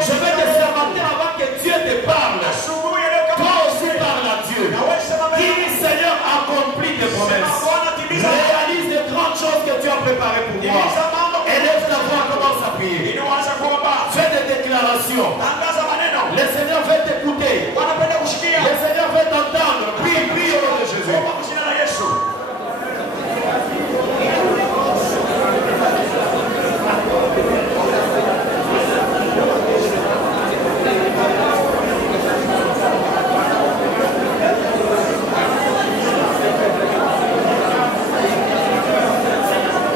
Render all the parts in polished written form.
Je vais te faire matin avant que Dieu te parle. Toi aussi parle à Dieu. Dis, Seigneur, accomplis tes promesses. Réalise les grandes choses que tu as préparées pour moi. Élève ta voix, commence à prier. Fais des déclarations. Le Seigneur veut t'écouter. Le Seigneur veut t'entendre. Prie, prie au nom de Jésus.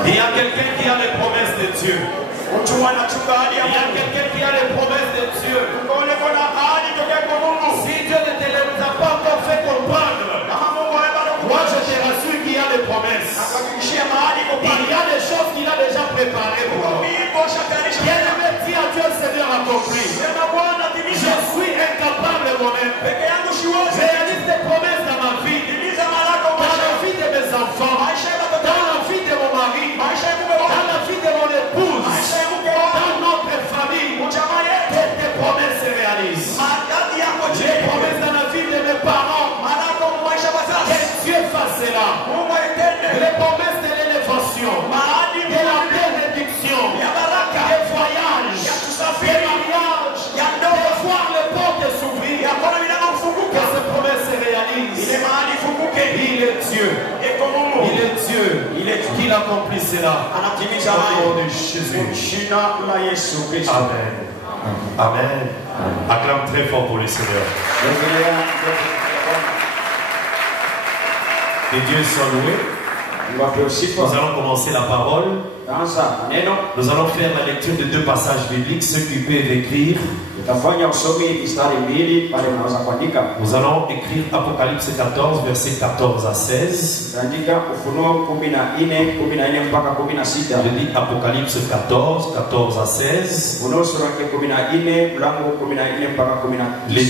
Il y a quelqu'un qui a les promesses de Dieu. Il y a quelqu'un qui a les promesses de Dieu. Si Dieu ne te les a pas encore fait comprendre, moi je te rassure qu'il y a les promesses. Il y a des choses qu'il a déjà préparées pour toi. Bien-aimé, dis à Dieu, Seigneur, accompli. Je suis incapable moi-même. Réalise tes promesses dans ma vie, dans la vie de mes enfants, dans la vie de mon mari, dans la vie de mon épouse, dans notre famille. Que tes promesses se réalisent. Les promesses dans la vie de mes parents. Que Dieu fasse cela. Les promesses de l'élévation, de la bénédiction, des voyages, des mariages, de voir les portes s'ouvrir. Que ces promesses se réalisent. Il est Dieu. Il est Dieu. Qu'il accomplit cela. Au nom de Jésus. Amen. Amen. Acclame très fort pour le Seigneur. Que Dieu soit loué. Nous allons commencer la parole. Nous allons faire la lecture de deux passages bibliques. Ceux qui peuvent écrire, nous allons écrire Apocalypse 14, versets 14 à 16. Je dis Apocalypse 14, 14 à 16. Les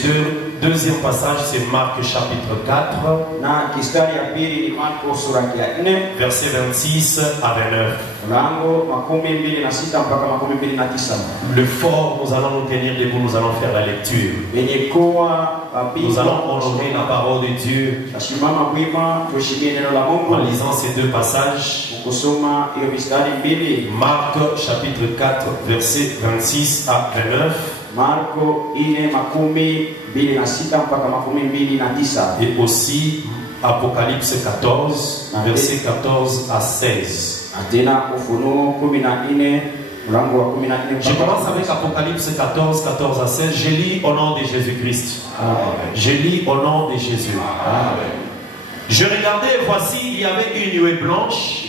deuxième passage, c'est Marc chapitre 4, versets 26 à 29. Le fort, nous allons nous tenir debout, nous allons faire la lecture. Nous allons honorer la parole de Dieu en lisant ces deux passages. Marc chapitre 4, versets 26 à 29. Et aussi Apocalypse 14, versets 14 à 16. Je commence avec Apocalypse 14, 14 à 16. Je lis au nom de Jésus-Christ. Je lis au nom de Jésus. Amen. Je regardais, voici, il y avait une nuée blanche.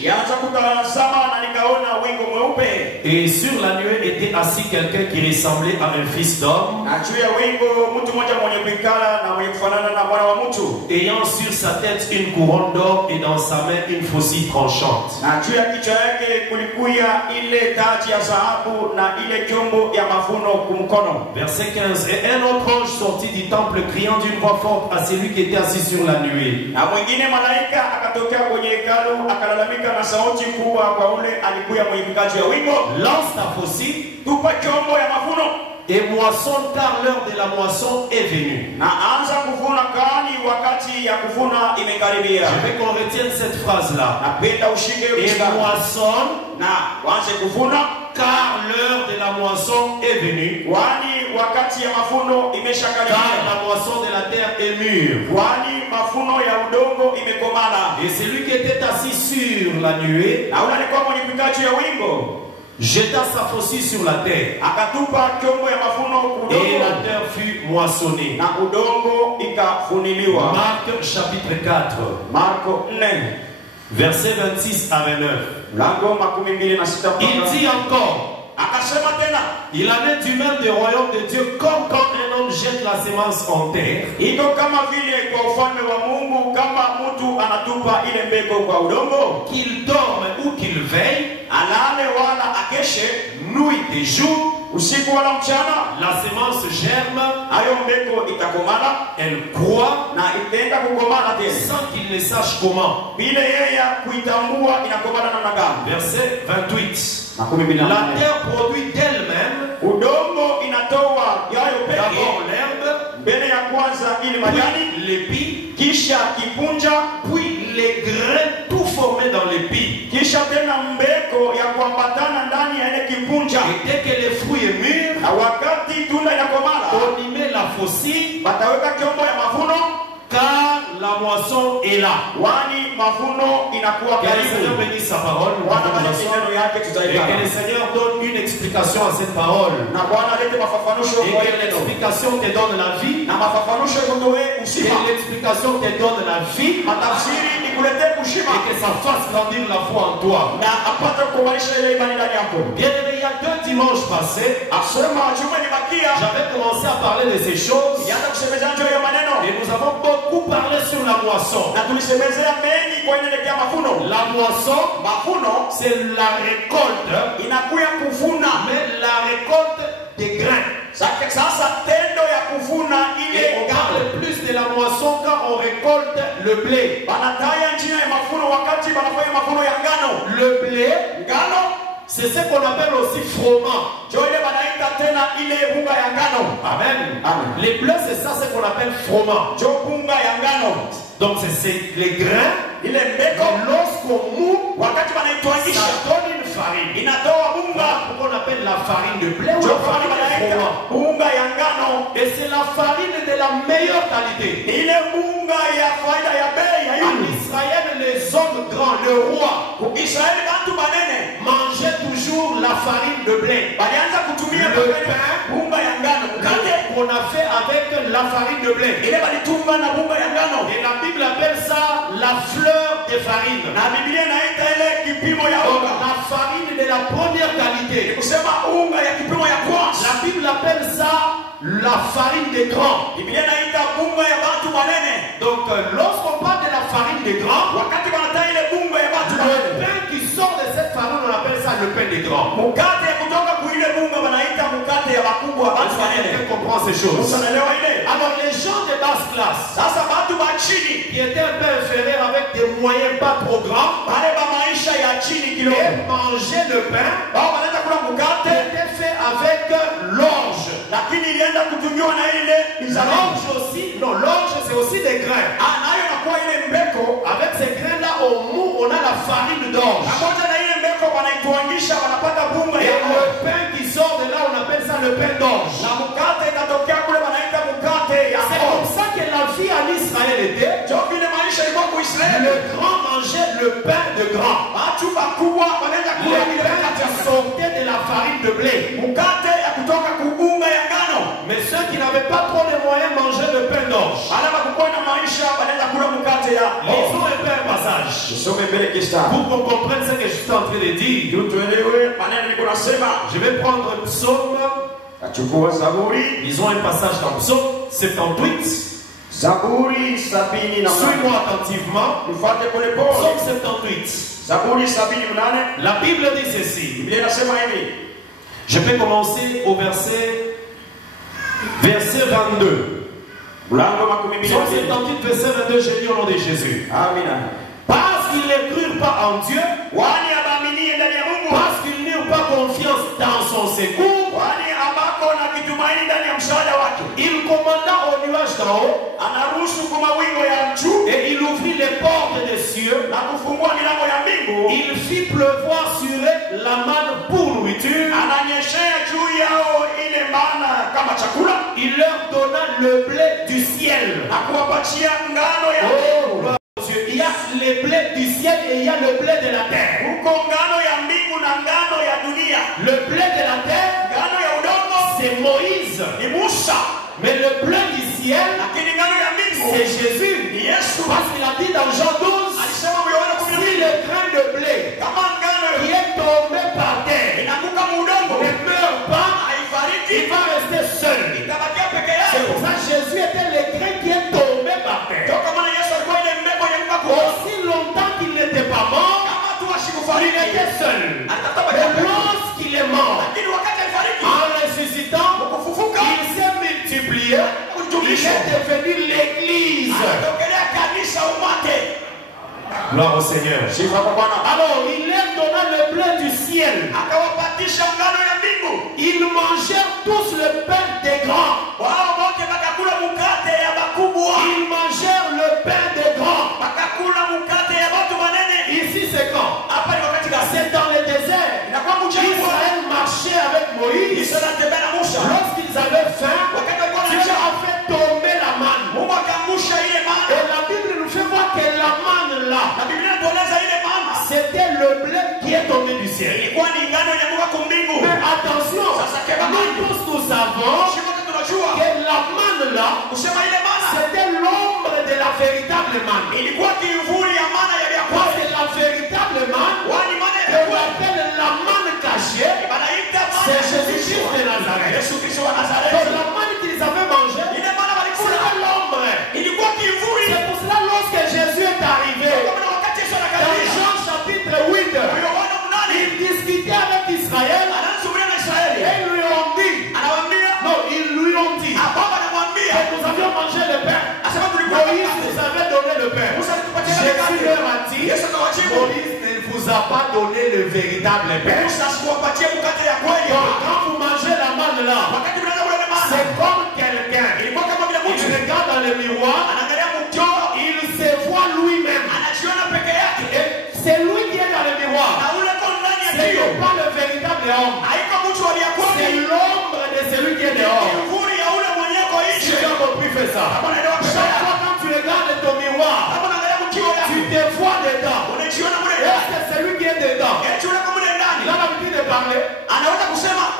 Et sur la nuée était assis quelqu'un qui ressemblait à un fils d'homme, ayant sur sa tête une couronne d'or et dans sa main une faucille tranchante. Verset 15. Et un autre ange sortit du temple criant d'une voix forte à celui qui était assis sur la nuée: lance ta faucille et moissonne, car l'heure de la moisson est venue. Je veux qu'on retienne cette phrase-là. Et moissonne, car l'heure de la moisson est venue. Car la moisson de la terre est mûre. Et celui qui était assis sur la nuée jeta sa faucille sur la terre, et la terre fut moissonnée. Marc chapitre 4, verset 26 à 29. Il dit encore: il en est du même des royaumes de Dieu, comme quand un homme jette la semence en terre, qu'il dorme ou qu'il veille, nuit et jour, la semence germe, elle croît, sans qu'il ne sache comment. Verset 28. La terre produit d'elle-même d'abord l'herbe, puis l'épi, puis les grains tout formés dans l'épi. Et dès que le fruit est mûr, on y met la faucille, car la moisson est là. Que le Seigneur bénisse sa parole. Et que le Seigneur donne une explication à cette parole. Et que l'explication te donne la vie. Que l'explication te donne la vie. et que ça fasse grandir la foi en toi. Bien aimé, il y a 2 dimanches passés, j'avais commencé à parler de ces choses et nous avons beaucoup parlé sur la moisson. La moisson, c'est la récolte, mais la récolte des grains. Et on parle plus de la moisson quand on récolte le blé. Le blé, c'est ce qu'on appelle aussi froment. Amen. Les bleus, c'est ça, ce qu'on appelle froment. Donc c'est les grains. Lorsqu'on moue, ça donne une farine. Pourquoi on appelle la farine de blé ou la farine de froment? Et c'est la farine de la meilleure qualité. En Israël, les hommes grands, le roi, mangeait toujours la farine de blé. Le pain qu'on a fait avec la farine de blé. Et la Bible appelle ça la fleur de farine. La farine de la première qualité. La Bible appelle ça la farine des grands. Donc lorsqu'on parle de la farine des grands, le pain qui sort de cette farine, on appelle ça le pain des grands. Quelqu'un comprend ces choses. Alors les gens de basse classe, qui étaient un peu inférieurs avec des moyens pas trop grands, et manger le pain était fait avec l'orge. L'orge aussi, non, l'orge c'est aussi des grains. Avec ces grains là au mou, on a la farine d'orge. Et le pain qui sort de là, on appelle ça le pain d'orge. C'est comme ça que la vie en Israël était. Le grand mangeait le pain de grand. Le pain qui sortait de la farine de blé. Mais ceux qui n'avaient pas trop de moyens mangeaient le pain d'orge. Lisons un peu un passage pour qu'on comprenne ce que je suis en train de dire. Je vais prendre un psaume. Lisons un passage dans Psaume 78. Suis-moi attentivement. Psaume 78. La Bible dit ceci. Je vais commencer au verset 22. Psaume 78, verset 22, je lis au nom de Jésus. Parce qu'ils ne crurent pas en Dieu, parce qu'ils n'eurent pas confiance dans son secours, il commanda au nuage d'en haut, et il ouvrit les portes des cieux, il fit pleuvoir sur eux la manne pour nourriture, il leur donna le blé du ciel. Il y a le blé du ciel et il y a le blé de la terre. Le blé de la terre, c'est Moïse. Mais le blé du ciel, c'est Jésus. Parce qu'il a dit dans Jean 12, si le grain de blé qui est tombé par terre ne meurt pas, il va rester seul. C'est pour ça que Jésus était le grain qui est tombé par terre. Aussi longtemps qu'il n'était pas mort, il était seul. Mais lorsqu'il est mort, en ressuscitant, il s'est multiplié. Il est devenu l'église. Gloire au Seigneur. Alors il leur donna le blé du ciel. Ils mangèrent tous le pain des grands. Ils mangèrent le pain des grands. Ici c'est quand? C'est dans le désert. Israël marchait avec Moïse. Lorsqu'ils avaient faim, Dieu a fait tomber la manne. Et la Bible nous fait voir que la manne là, c'était le blé qui est tombé du ciel. Mais attention, nous tous nous savons que la manne là, c'était l'ombre de la véritable manne. c'est la véritable manne qu'on appelle la manne cachée. C'est Jésus-Christ de Nazareth. Donc la manne qu'ils avaient mangée, c'était l'ombre. C'est pour cela lorsque Jésus est arrivé, dans Jean chapitre 8, il discutait avec Israël et ils lui ont dit, que nous avions mangé le pain. Moïse nous avait donné le pain. Jésus leur a dit, Moïse ne vous a pas donné le véritable pain. Donc, quand vous mangez la manne là, c'est comme quelqu'un, il regarde dans le miroir, il se voit lui-même. Et c'est lui qui est dans le miroir. C'est pas le véritable homme. C'est l'ombre de celui qui est dehors. Tu as compris faire ça. Chaque fois quand tu regardes ton miroir, tu te vois dedans. Est-ce que c'est lui qui est dedans? Il a l'habitude de parler.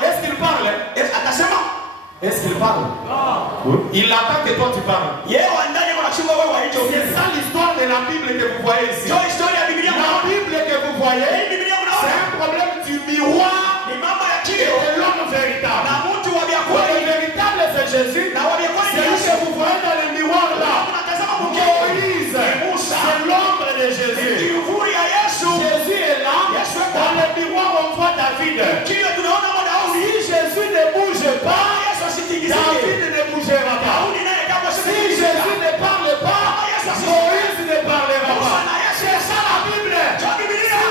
Est-ce qu'il parle? Est-ce qu'il parle? Oui. Il attend que toi tu parles. C'est ça l'histoire de la Bible que vous voyez ici. La Bible que vous voyez, c'est un problème du miroir et de l'homme véritable. Le véritable c'est Jésus. C'est lui que vous voyez dans le miroir là. Moïse, c'est l'ombre de Jésus. Jésus est là. Dans le miroir on voit David. Si Jésus ne bouge pas, David ne bougera pas. Si Jésus ne parle pas, Moïse ne parlera pas. C'est ça la Bible. Si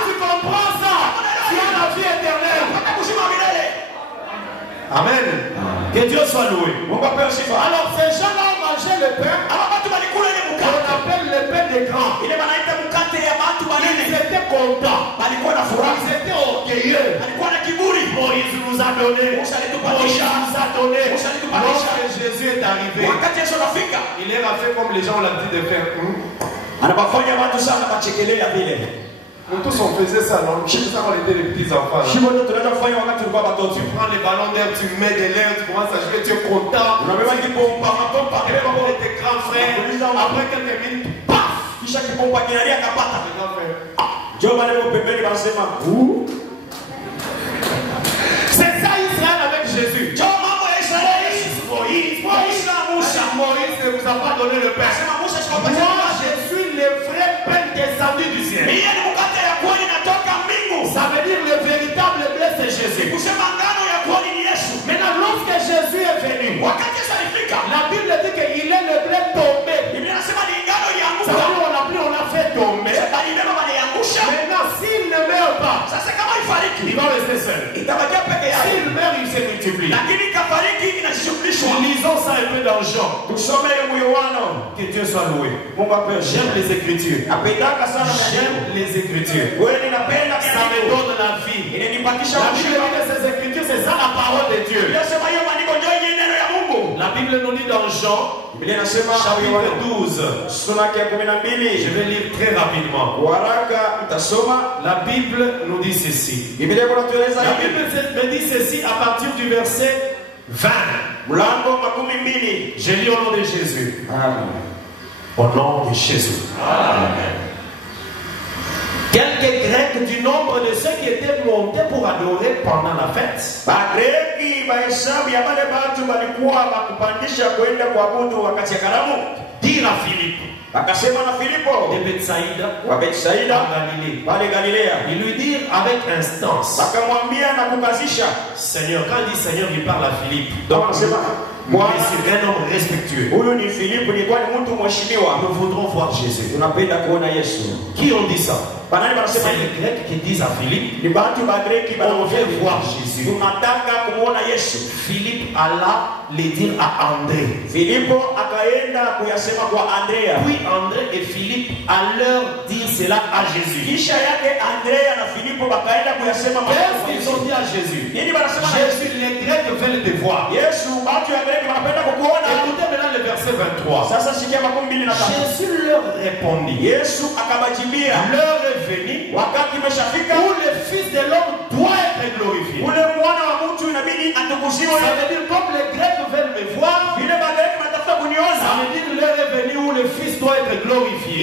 tu comprends ça, tu as la vie éternelle. Amen. Que Dieu soit loué. Alors ces gens-là ont mangé le pain qu'on appelle le pain des grands. Ils étaient contents. Ils étaient orgueilleux. Moïse nous a donné. Lorsque Jésus est arrivé, il leur a fait comme les gens ont l'habitude de faire. Nous tous on faisait ça, non? C'est ça qu'on était les petits enfants. Tu prends les ballons d'air, tu mets de l'air, tu commences à jouer, tu es content. Tu es tes grands frères. Après quelques minutes, paf! C'est ça Israël avec Jésus. Moïse ne vous a pas donné le pain. Moi, je suis le vrai pain descendu du ciel. Ça veut dire le véritable blé, c'est Jésus. Maintenant, lorsque Jésus est venu, la Bible dit qu'il est le blé tombé. Ça veut dire on a fait tomber. Maintenant, s'il ne meurt pas, il va rester seul. S'il meurt, il se multiplie. Lisons ça un peu dans Jean. Que Dieu soit loué. J'aime les Écritures. J'aime les Écritures. Ça me donne la vie. La Bible dit que ces Écritures, c'est ça la parole de Dieu. La Bible nous dit dans Jean, chapitre 12. Je vais lire très rapidement. La Bible nous dit ceci. La Bible me dit ceci à partir du verset 20. Je lis au nom de Jésus. Amen. Au nom de Jésus. Amen. Quelques Grecs du nombre de ceux qui étaient montés pour adorer pendant la fête dirent à Philippe de Bethsaïda Galilée. Ils lui dirent avec instance. Seigneur, quand il dit Seigneur, il parle à Philippe. Donc c'est un homme respectueux. Nous voudrons voir Jésus. Qui ont dit ça? C'est les Grecs qui disent à Philippe, on veut voir Jésus. Philippe alla les dire à André. Puis André et Philippe allèrent dire cela à Jésus. Qu'est-ce qu'ils ont dit à Jésus? Jésus, les Grecs veulent te voir. Écoutez maintenant le verset 23. Jésus leur répondit. L'heure est venue où le Fils de l'homme doit être glorifié. Ça veut dire comme les Grecs veulent me voir, ça veut dire l'heure est venue où le Fils doit être glorifié.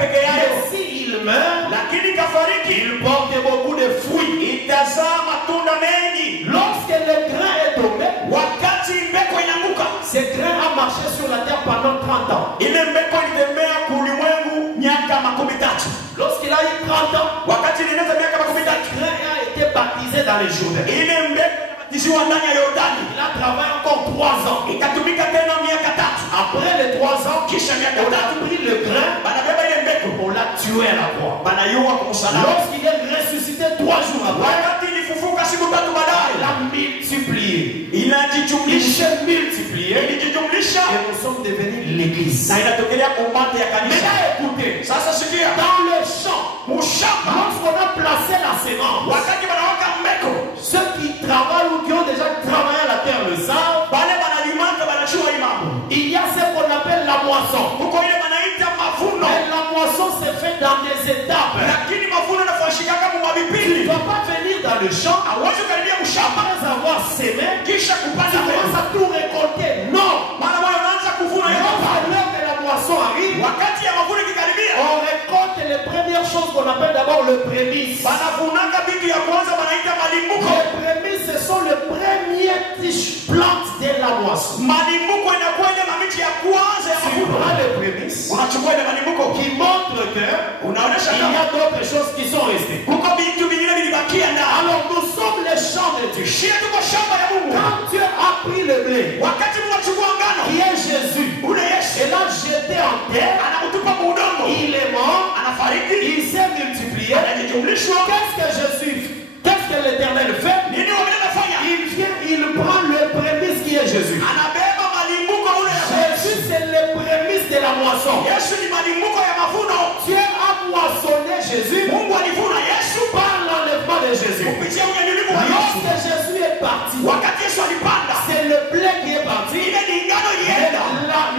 peke yake. S'il meurt, Lakini kafariki, il porte beaucoup de fruits. itazaa matunda mengi. Lorsque le grain est tombé, Wakati mbeko inaanguka, ce grain a marché sur la terre pendant 30 ans. ile mbeko ilitembea kulimwengu miaka 13. Lorsqu'il a eu 30 ans, Wakati ilineza miaka 13, le grain a été baptisé dans les Jourdains. ile mbeko inabatizwa ndani ya Yordani. Il a travaillé encore 3 ans. Ikatumika tena miaka 3. Après les 3 ans, Kisha miaka on a 3, pris le grain, banabeba ile mbeko, on l'a tué à la croix. banaiua kwa msalaba. Lorsqu'il est ressuscité 3 jours après, Wakati ilifufuka siku 3 baadaye, il a multiplié. Il inajijumlisha, s'est multiplié. ilijijumlisha Et nous sommes devenus l'église. na inatokelea umati ya Mais kanisa. là, écoutez, Sasa sikia, dans le champ, mushamba, lorsqu'on a placé la sémence, wakati banawaka mbeko, ceux qui travaillent ou qui ont déjà travaillé à la terre le savent, bale banalimaka banachua imambo. il y a ce qu'on appelle la moisson. Kuko ile banaita mavuno, Mais la moisson se fait dans des étapes. lakini mavuno nafashikaka mu Tu ne mabipindi. vas pas venir dans le champ Hauwezi kukaribia mshamba après avoir sémé, kisha tu kupanda commences mbegu. à tout récolter. Non! Maana wewe unaanza kuvuna hiyo Quand mavuno. l'heure de la moisson arrive, Wakati ya mavuno ikikaribia, on récolte les premières choses qu'on appelle d'abord le prémisse. banavunaka vitu ya kwanza banaita malimbuko. Les prémices, ce sont les premières tiges plantes de la moisson. Malimbuko inakuwa ile mamiti ya kwanza ya Tu mavuno. prends les prémices Unachukua ile malimbuko, qui montrent que unaonesha il y kama a d'autres choses qui sont restées. kuko vitu vingine vilibakia ndani. Alors nous sommes les champs de Dieu. Shia tuko shamba ya Mungu. Quand Dieu a pris le blé, Wakati Mungu achukua ngano, qui est Jésus, ule Yesu et l'a jeté en terre, anakutupa muudongo, il est mort, anafariki, il s'est multiplié. anajijumlishwa. Qu'est-ce que Jésus, qu'est-ce que l'Éternel fait? Nini wengine anafanya? Il vient, il prend le prémisse qui est Jésus. Anabeba malimbuko ule ya Jésus, c'est le prémisse de la moisson. Yesu ni malimbuko ya mavuno. Dieu a moissonné Jésus Mungu alivuna Yesu par l'enlèvement de Jésus. kupitia unyanyulivu wa Yesu. Lorsque Jésus est parti, Wakati Yesu alipanda, c'est le blé qui est parti, ile ni ngano ilienda,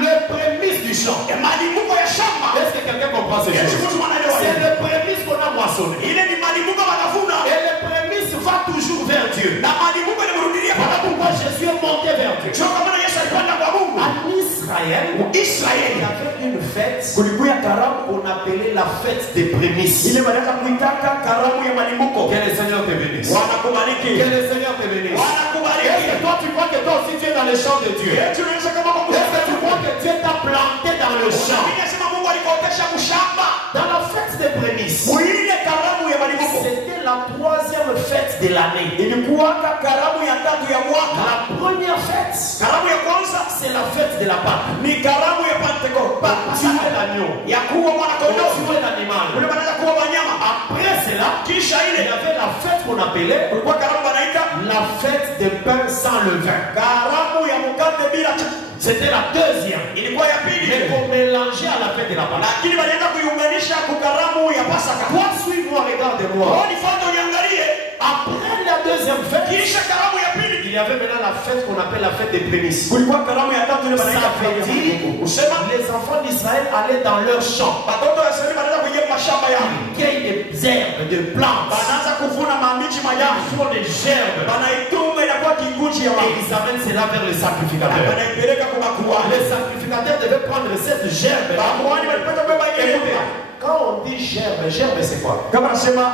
le prémisse du champ. ya malimbuko ya shamba. Est-ce que quelqu'un comprend ces Yesu choses? mtu anaelewa C'est hiyo. le prémisse qu'on a moissonné. Ile ni malimbuko wanavuna, Et le prémisse va toujours vers Dieu. na malimbuko inamrudilia kwa Voilà Mungu. pourquoi Jésus est monté vers Dieu. Sio kama Yesu alipanda kwa Mungu. En Israël, il Israeli y avait une fête kulikuwa karamu qu'on appelait la fête des prémices. ile wanaanza kuitaka karamu ya malimbuko. Que le Seigneur te bénisse. Wanakubariki, Que le Seigneur te bénisse. Est-ce wanakubariki. que toi tu crois que toi aussi tu es dans le champ de Dieu? Yesu anaonyesha kama Mungu. Est-ce que tu crois que Dieu t'a planté dans le champ? Mimi nasema Mungu alikuotesha mshamba. Dans la fête des prémices, Mwile karamu ya malimbuko. c'était la troisième fête de l'année. Ilikuwa karamu ya tatu ya mwaka. La première fête, Karamu ya kwanza c'est la fête de la Pâque. ni karamu ya Pentekoste. Tuer l'agneau, Ya kuwa mwana kondoo. tuer l'animal. Ule banaanza kuwa wanyama. Après cela, Kisha il y ile avait la fête qu'on appelait kulikuwa karamu banaita la fête des pains sans levain. karamu ya mkate bila chachu. C'était la deuxième. Ilikuwa ya pili. Mais qu'on mélangeait à la fête de la Pâque. Lakini balienda kuiunganisha kwa karamu ya Pasaka. Toi, suis-moi, regarde-moi. Oni fanya uniangalie. Après la deuxième fête, Kisha karamu ya pili. il y avait maintenant la fête qu'on appelle la fête des prémices. Kulikuwa karamu ya tatu ile Ça banaita veut dire usema les enfants d'Israël allaient dans leur champ, watoto wa Israeli banaanza kuingia mashamba yao. cueillent des herbes, des plantes, Banaanza kuvuna mambichi majani. ils font des gerbes Banaitunga inakuwa kikunji ya et watu. ils amènent cela vers le sacrificateur. Banaipeleka kwa makuhani. Le sacrificateur devait prendre cette gerbe. Makuhani walipata kubeba ile. Écoutez, quand on dit gerbe, gerbe c'est quoi? Kama nasema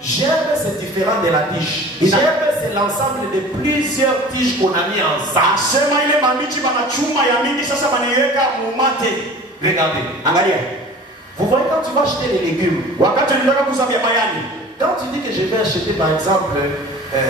Gerbe c'est différent de la tige. Gerbe c'est l'ensemble de plusieurs tiges qu'on a mis ensemble. sema ile mambichi banachuma ya mingi sasa banaiweka mumate. Regardez. Angalia. Vous voyez quand tu vas acheter des légumes, Wakati nilitaka kusabia mayani. quand tu dis que je vais acheter par exemple,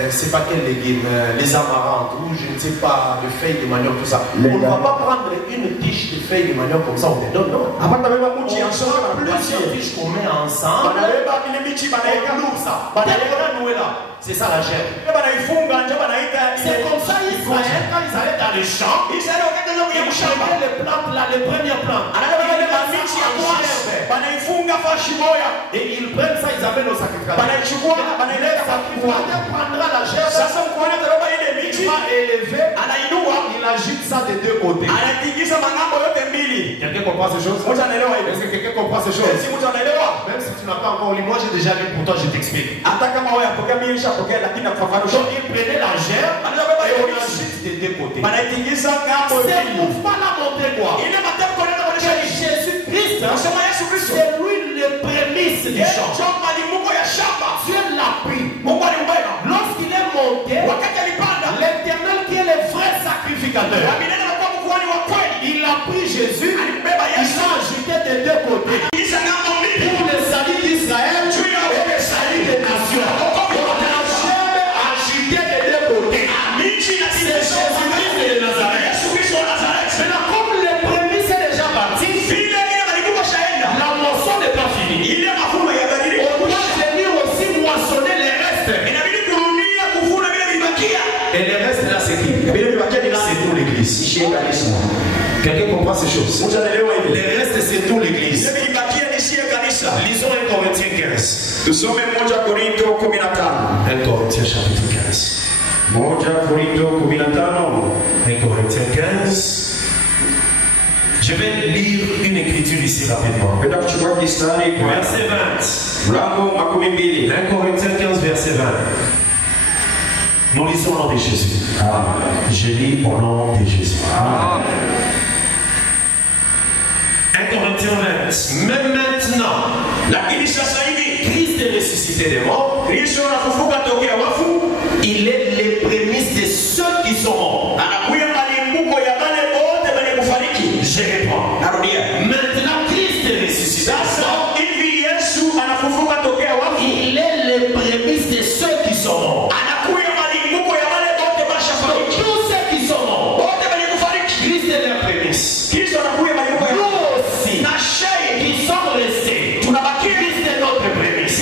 c'est pas quel légume, les amarantes ou je ne sais pas, les feuilles de manioc, tout ça. On ne va pas prendre une tige de feuilles de manioc comme ça, on te donne, non. Hapana beba On muchi ya prend shamba plusieurs tiges qu'on met ensemble. banabeba ile michi On banaika loue ça. Tel qu'on a noué là. C'est ça la gerbe. ile banaifunga nje banaita C'est comme ça Israël, quand ils allaient dans les champs, Israeli wakati ndio ils kuya mshamba. prenaient les plantes là, les premières plantes. Anabeba ile Ils mambichi ya mettent ça en kwanza gerbe. banaifunga fashi moya. Et ils prennent ça, ils amènent au sacrificateur. Banaichukua Le banaileta kwa kuhani. sacrificateur prendra la gerbe, Sasa mkuhani atabeba ile il michi va élever, anainua il agite ça des deux côtés. anatingiza mangambo yote mbili. Quelqu'un comprend ces choses? Mtu anaelewa Est-ce hivi? que quelqu'un comprend ces choses? Si mtu anaelewa, Même si tu n'as pas encore lu, moi j'ai déjà lu, pour toi je t'explique. hata kama wewe apokea mimi nishapokea lakini nakufafanusha. Donc il prenait la gerbe Anabeba et ile on michi. agite des deux côtés. Banaitingiza ngambo Ces mbili. mouvements-là montraient quoi? Ile matamko yanaenda Que kuonesha nini? Jésus-Christ, Nasema Yesu Kristo c'est lui prémisse du champ. Dieu l'a pris. Lorsqu'il est monté, l'Éternel qui est le vrai sacrificateur, il a pris Jésus, il l'a ajouté des deux côtés. Pour le salut d'Israël et le salut des nations. On n'a jamais ajouté des deux côtés. C'est Jésus-Christ de Nazareth. Maintenant, comme le premier c'est déjà parti, la moisson n'est pas finie. On doit venir aussi moissonner les restes. Et les restes là, c'est qui? C'est tout l'église. Quelqu'un comprend ces choses? Les restes, c'est tout l'église. Lisons 1 Corinthiens 15. 1 Corinthiens chapitre 15. 1 Corinthiens 15. Je vais lire une écriture ici rapidement. Verset 20. 1 Corinthiens 15, verset 20. Nous lisons au nom de Jésus. Je lis au nom de Jésus. 1 Corinthiens 20. Même maintenant, Christ est ressuscité des morts. Il est les prémices de ceux qui sont morts. Je réponds. Maintenant, Christ est ressuscité. Il est les prémices de ceux qui sont morts. Tous ceux qui sont morts. Christ est les prémices. Nous aussi, qui sommes restés. Christ est notre prémisse.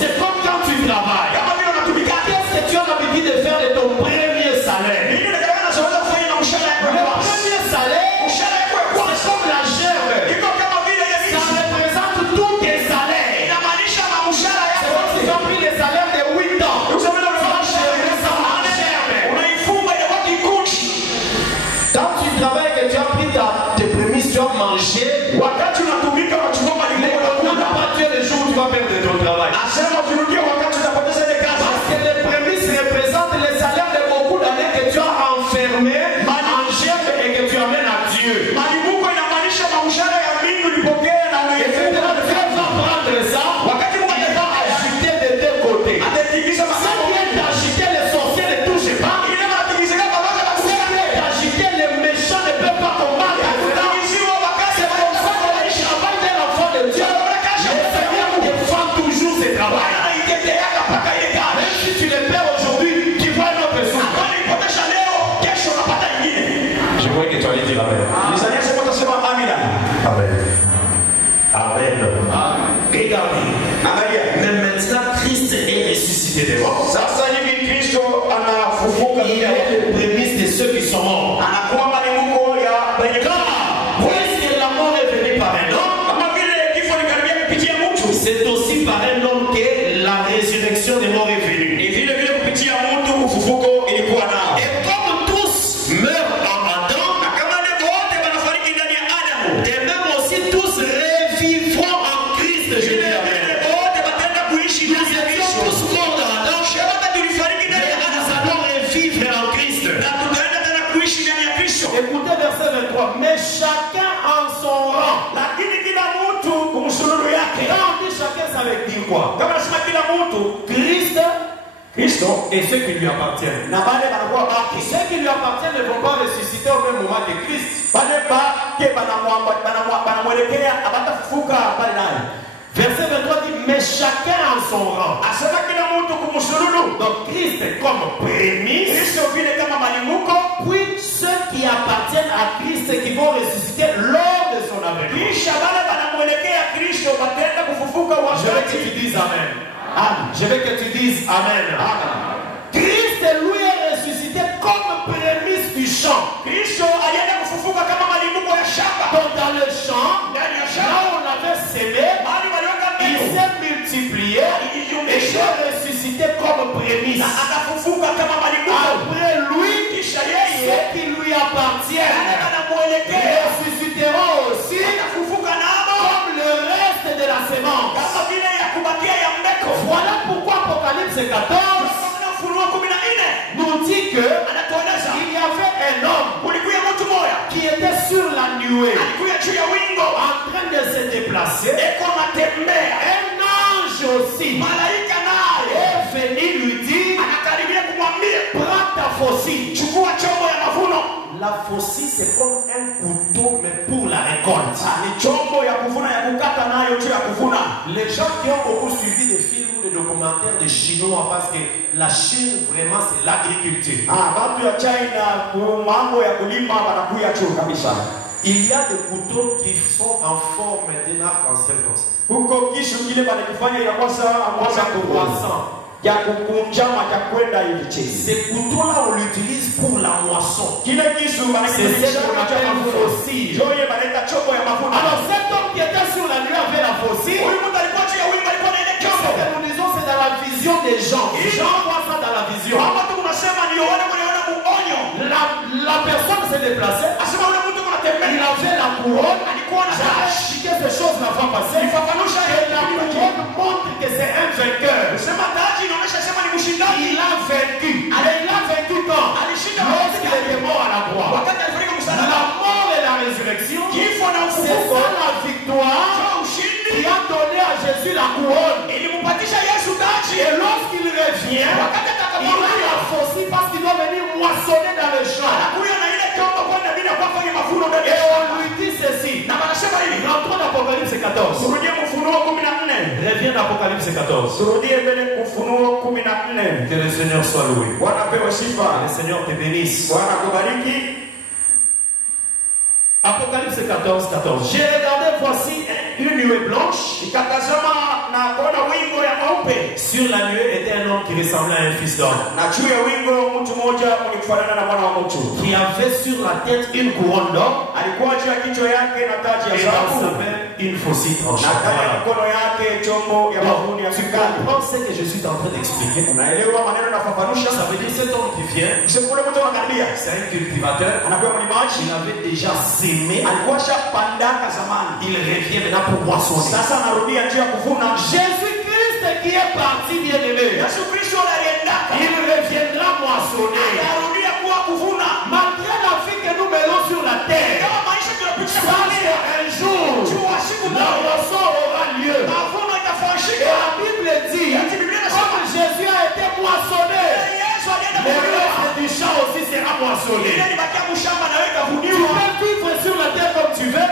C'est comme quand tu travailles. Qu'est-ce que tu as l'habitude de faire de ton premier salaire? Le premier salaire, c'est comme la gerbe. Ça représente tous tes salaires. C'est comme si tu as pris les salaires de 8 ans. Ça représente la gerbe. Quand tu travailles et que tu as pris tes prémices, tu as mangé. On n'a pas tué le jour où tu vas perdre ton travail. Parce que les prémices représentent les salaires de beaucoup d'années que tu as enfermé en gerbe et que tu amènes à Dieu. Et maintenant, Dieu va prendre ça. Il va ajouter des deux côtés. Ça vient d'agiter les sorciers ne touche pas. Ça vient d'agiter les méchants ne peuvent pas combattre. C'est comme ça que le travail de l'enfant de Dieu, le Seigneur défend toujours ses travail. Même si tu le perds aujourd'hui, tu vois notre souffle. Je vois que tu allais dire Amen. Amen. Amen. Regardez. Mais maintenant, Christ est ressuscité des morts. Il est le prémisse de ceux qui sont morts. Puisque la mort est venue par un homme, c'est aussi par un homme que la résurrection des morts est venue. Et comme tous meurent en Adam, et même aussi tous revivront en Christ. Je dis Amen. Nous étions tous morts dans Adam, mais nous allons revivre en Christ. Écoutez verset 23. Mais chacun en son rang. Quand on dit chacun, ça veut dire quoi? Christ et ceux qui lui appartiennent. Ceux qui lui appartiennent ne vont pas ressusciter au même moment que Christ. Verset 23 dit, mais chacun en son rang. Donc Christ est comme prémisse. Puis ceux qui appartiennent à Christ et qui vont ressusciter lors de son avènement. Je veux que tu dises Amen. Je veux que tu dises Amen. Christ lui est ressuscité comme prémisse du champ. Donc dans le champ, là où on avait sémé, il s'est multiplié et s'est ressuscité comme prémisse. Après lui, ceux qui lui appartiennent ressusciteront aussi comme le reste de la sémence. Voilà pourquoi Apocalypse 14 nous dit que il y avait un homme qui était sur la nuée en train de se déplacer. déplacé. Un ange aussi est venu lui dire, prends ta faucille. La faucille, c'est comme un couteau, mais pour la récolte. Les gens qui ont beaucoup suivi des films ou des documentaires des Chinois, parce que la Chine, vraiment, c'est l'agriculture. Il y a des couteaux qui sont en forme d'un arc-en-ciel comme ça. Ces couteaux-là, on l'utilise pour la moisson. C'est ce qu'on appelle une faucille. Alors cet homme qui était sur la nuit avait la faucille. Nous disons c'est dans la vision des gens. Les gens voient ça dans la vision. La personne s'est déplacée. Il avait la couronne. J'ai acheté ces choses la fois passée. Et la couronne montre que c'est un vainqueur. Il a vaincu. Alors il a vaincu quand? Lorsqu'il était mort à la croix. La mort et la résurrection, c'est ça la victoire qui a donné à Jésus la couronne. Et lorsqu'il revient, il a la faucille parce qu'il doit venir moissonner dans le champ. Et on lui dit ceci. Rentrons dans Apocalypse 14. Reviens dans Apocalypse 14. Que le Seigneur soit loué. Que le Seigneur te bénisse. Apocalypse 14, 14. J'ai regardé, voici une nuée blanche. Sur la nuée était un homme qui ressemblait à un fils d'homme. Qui avait sur la tête une couronne d'or. Et dans sa main une faucille tranchée. Tu comprends ce que je suis en train d'expliquer? Ça veut dire cet homme qui vient, c'est un cultivateur. Il avait déjà sémé. Il revient maintenant pour moissonner. Jésus-Christ qui est parti, bien aimé, il reviendra moissonner. Malgré la vie que nous mêlons sur la terre, un jour, la moisson aura lieu. Et la Bible dit, comme Jésus a été moissonné, le reste du champ aussi sera moissonné. Tu peux vivre sur la terre comme tu veux.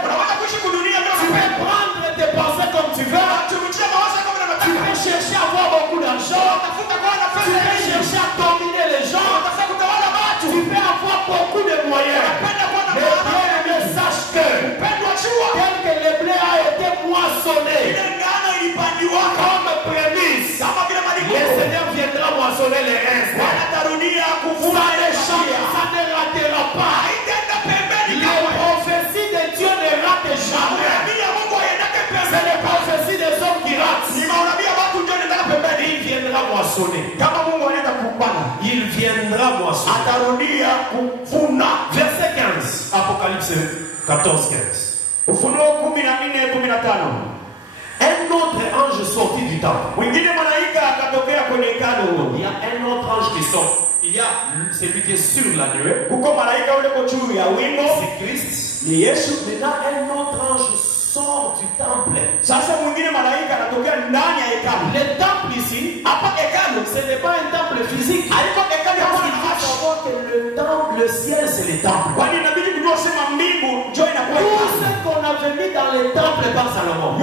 Tu peux prendre tes pensées comme tu veux. Tu peux chercher à avoir beaucoup d'argent. Tu peux chercher à dominer les gens. Tu peux avoir beaucoup de moyens. Mais bien, sache que tel que le blé a été moissonné comme prémisse, le Seigneur viendra moissonner les restes. Ça ne ratera pas. Les prophéties de Dieu ne ratent jamais. C'est les prophéties des hommes qui ratent. Il viendra moissonner. Il viendra moissonner. Verset 15. Apocalypse 14, 15. Un autre ange sortit du temple. Il y a un autre ange qui sort. Il y a celui qui est sur la nuée. C'est Christ. Maintenant, un autre ange sort du temple. Le temple ici, ce n'est pas un temple physique. Il faut savoir que le temple, le ciel, c'est le temple. Tout ce qu'on avait mis dans le temple par Salomon.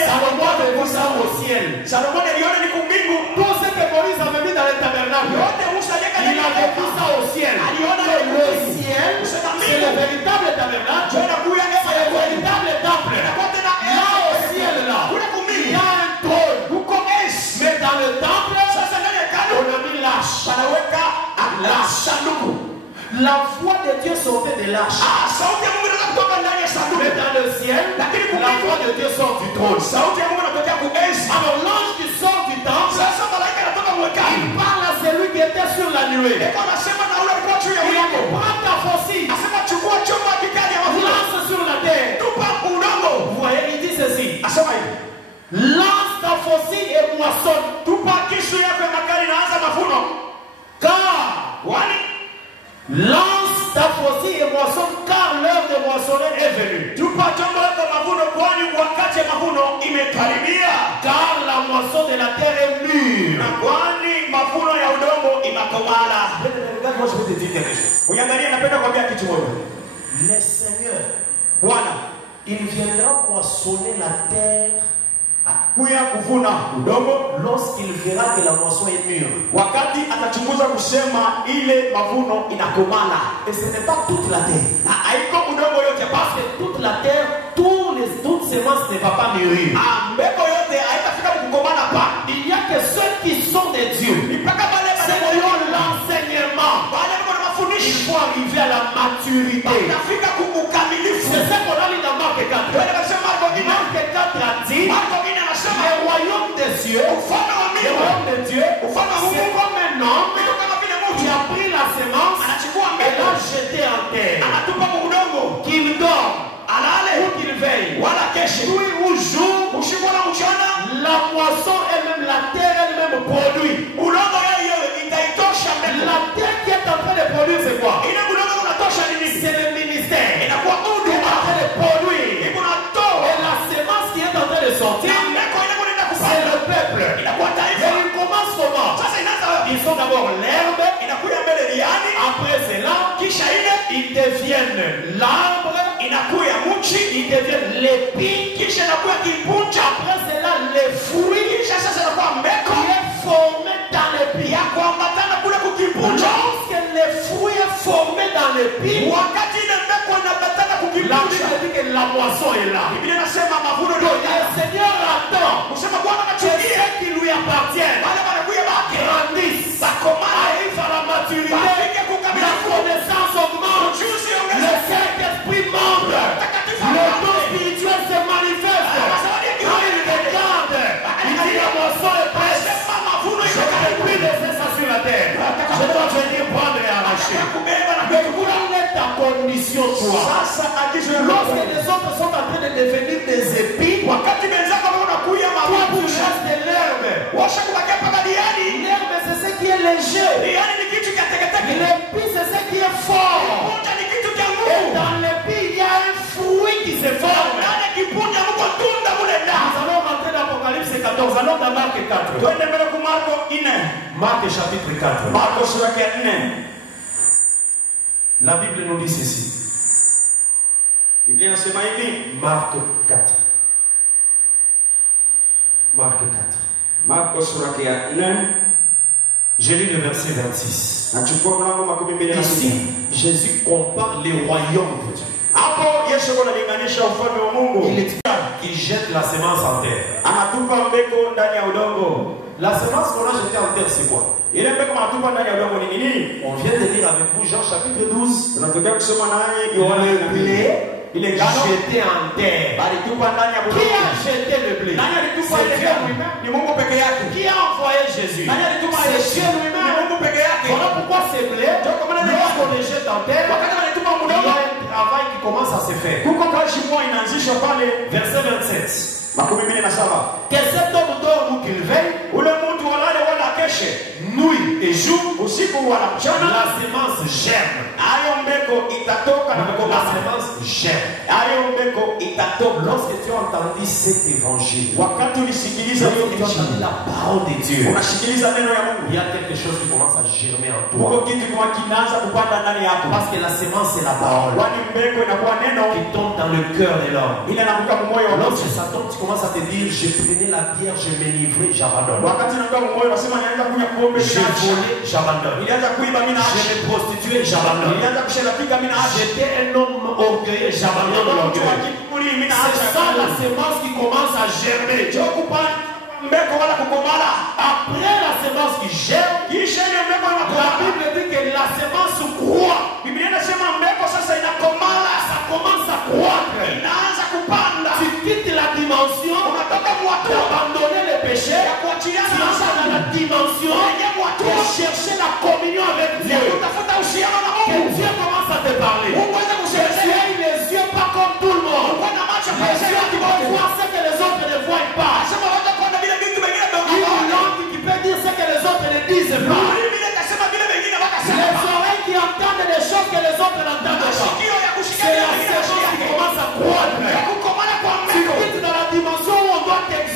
Salomon avait vu ça au ciel. Tout ce que Moïse avait mis dans le tabernacle, il avait vu ça au ciel. Le ciel, c'est le véritable tabernacle. C'est le véritable temple. Là au ciel, là, il y a un trône. Mais dans le temple, on a mis l'arche. La voix de Dieu sortait de l'arche. Mais dans le ciel, la voix de Dieu sort du trône. Alors l'ange qui sort du temple, il parle à celui qui était sur la nuée. Il dit, prends ta faucille, lance sur la terre. Vous voyez, il dit ceci. Lance ta faucille et moissonne. Car lance ta faucille et moissonne, car l'heure de moissonner est venue. imekaribia. Car la moisson de la terre est mûre. Na kwani mavuno ya udongo imekomala. Regarde, moi je vais te dire quelque chose. Uyangalie, napenda kuambia kitu moja. Le Seigneur, Bwana il viendra moissonner la terre kuya kuvuna udongo lorsqu'il verra que la moisson est mûre. wakati atachunguza kusema ile mavuno inakomala. Et ce n'est pas toute la terre. Na haiko udongo yote, Parce que toute la terre, toutes semences ne va pas mûrir. mbeko yote haitafika kukomala pa. Il n'y a que ceux qui sont des dieux. Ceux qui ont l'enseignement. Il faut arriver à la maturité. C'est ça qu'on a mis dans Marc 4. Marc 4 a dit, le royaume des cieux, c'est comme un homme qui a pris la semence et l'a jeté en terre. Qu'il dorme ou qu'il veille, nuit ou jour, la moisson elle-même, la terre elle-même produit. La terre qui est en train de produire, c'est quoi? C'est le ministère. Il est en train de produire. Et la semence qui est en train de sortir, c'est le peuple. Et ils commencent comment? Ils sont d'abord l'herbe. Après cela, ils deviennent l'arbre. Ils deviennent l'épi. Après cela, les fruits qui est formé dans l'épi. Lorsque les fruits sont formés dans l'épi, la Bible dit que la moisson est là. Le Seigneur attend que ceux qui lui appartiennent grandissent, arrivent à la maturité, la connaissance augmente, le Saint-Esprit monte, le don spirituel se manifeste. Quand il regarde, il dit la moisson est prête. Je n'ai plus de ça sur la terre. Je dois venir prendre et arracher. Mais quelle est ta condition, toi? Lorsque les autres sont en train de devenir des épis, toi tu restes de l'herbe. L'herbe c'est ce qui est léger. L'épi c'est ce qui est fort. Et dans l'épi il y a un fruit qui se forme. Nous allons rentrer dans Apocalypse 14. Allons dans Marc 4. Marc chapitre 4. La Bible nous dit ceci. Marc 4. Marc 4. J'ai lu le verset 26. Ici, Jésus compare les royaumes de Dieu. Il est dit qu'il jette la semence en terre. La semence qu'on a jetée en terre, c'est quoi? On vient de lire avec vous Jean chapitre 12. Le blé, il est jeté en terre. Qui a jeté le blé? C'est Dieu lui-même. Qui a envoyé Jésus? C'est Dieu lui-même. Voilà pourquoi ces blés, lorsqu'on les jette en terre, il y a un travail qui commence à se faire. Verset 27. Que cet homme dorme ou qu'il veille, nuit et jour, la semence germe. La semence germe. Lorsque tu as entendu cet évangile, lorsque tu as entendu la parole de Dieu, il y a quelque chose qui commence à germer en toi. Parce que la semence c'est la parole qui tombe dans le cœur de l'homme. Lorsque ça tombe, tu commences à te dire, je prenais la bière, je me livrais, j'abandonne. Je volais, j'abandonne. Je me prostituais, j'abandonne. J'étais un homme orgueilleux, j'abandonne l'orgueil. C'est ça la semence qui commence à germer. Après la semence qui germe, la Bible dit que la semence croît. Ça commence à croître. Tu quittes la dimension d'abandonner le péché. Tu entres dans la dimension de chercher la communion avec Dieu. Que Dieu commence à te parler. Tu as les yeux pas comme tout le monde. Les yeux qui vont voir ce que les autres ne voient pas. Une langue qui peut dire ce que les autres ne disent pas. Les oreilles qui entendent des choses que les autres n'entendent pas. C'est la semence qui commence à croître. Tu quittes dans la dimension où on doit t'exercer.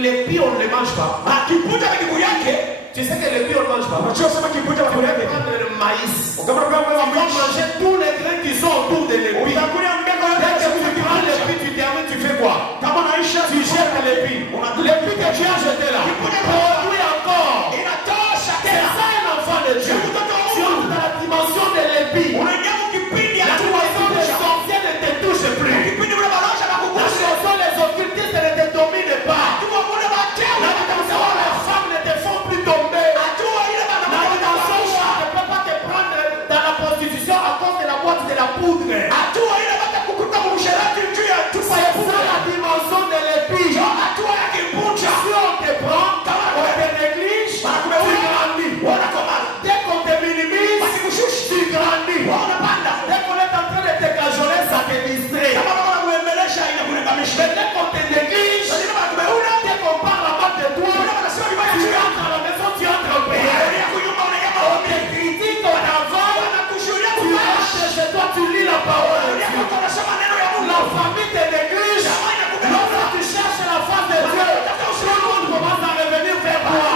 les pieds, on ne les mange pas. Tu sais que les pieds, on ne mange pas. Tu peux prendre le maïs. Tu peux manger tous les grains qui sont autour de l'épi. Dès que tu prends l'épi, tu termines, tu fais quoi? Tu jettes l'épi. L'épi que tu as jeté là, produit encore. C'est ça un enfant de Dieu. Tu entres dans la dimension de l'épi. La dimension des sorciers ne te touche plus. La dimension des occultistes ne te domine pas. La dimension où les femmes ne te font plus tomber. La dimension où on ne peut pas te prendre dans la prostitution à cause de la boîte de la poudre. C'est ça la dimension de l'épi. Si on te prend, on te néglige, tu grandis. Dès qu'on te minimise, tu grandis. Dès qu'on est en train de te cajoler, ça te distrait. Mais dès qu'on te néglige, dès qu'on parle à part de toi, tu entres à la maison, tu entres au pays. On te critique, on t'envoie, tu rentres chez toi, tu lis la parole. La famille te néglige. Lorsque tu cherches la face de Dieu, tout le monde commence à revenir vers toi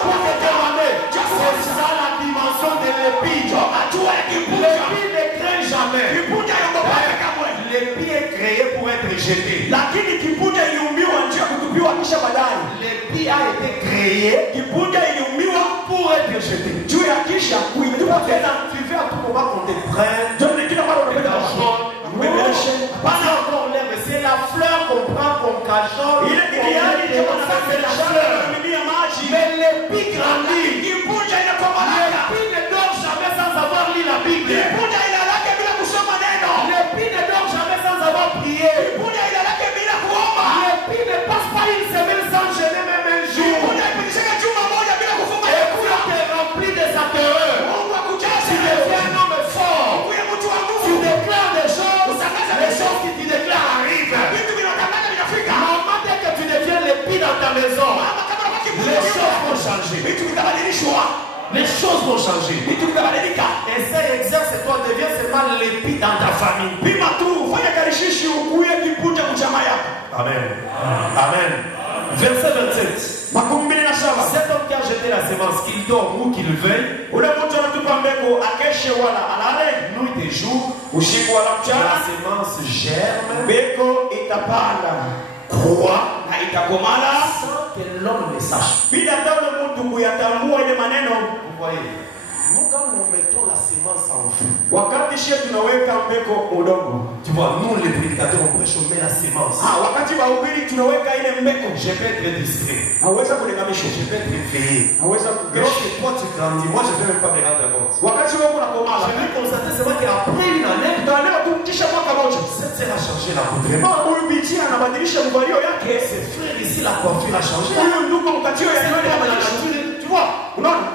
pour te demander. C'est ça la dimension de l'épi. L'épi ne crée jamais. L'épi est créé pour être jeté. L'épi a été créé pour être jeté. Tu veux à tout moment qu'on te prenne. Pas encore l'air, mais c'est la fleur qu'on prend, qu'on cachonne. C'est la fleur. Mais l'épi grandit. L'épi ne dort jamais sans avoir lu la Bible. L'épi ne dort jamais sans avoir prié. L'épi ne passe pas une semaine sans jeûner même un jour. Et puis on te remplit de sa terreur. Tu deviens un homme fort. Tu déclares des choses. Les choses qui tu déclares arrivent. Maman, dès que tu deviens l'épi dans ta maison, les choses vont changer. Les choses vont changer. Essaye, exerce-toi, deviens seulement l'épi dans ta famille. Amen. Amen. Verset 27. Cet homme qui a jeté la semence, qu'il dort ou qu'il veuille, nuit et jour, la semence germe, croît, sans que l'homme ne sache. Vous voyez, nous quand nous mettons la semence en feu, tu vois, nous les prédicateurs on prêche, on met la semence. Je vais être distrait. Je vais être éveillé. Lorsque toi tu grandis, moi je ne vais même pas me rendre compte. Je vais constater seulement qu'après une année, cette sœur a changé la coiffure. Ses frères ici, la coiffure a changé. Tu vois,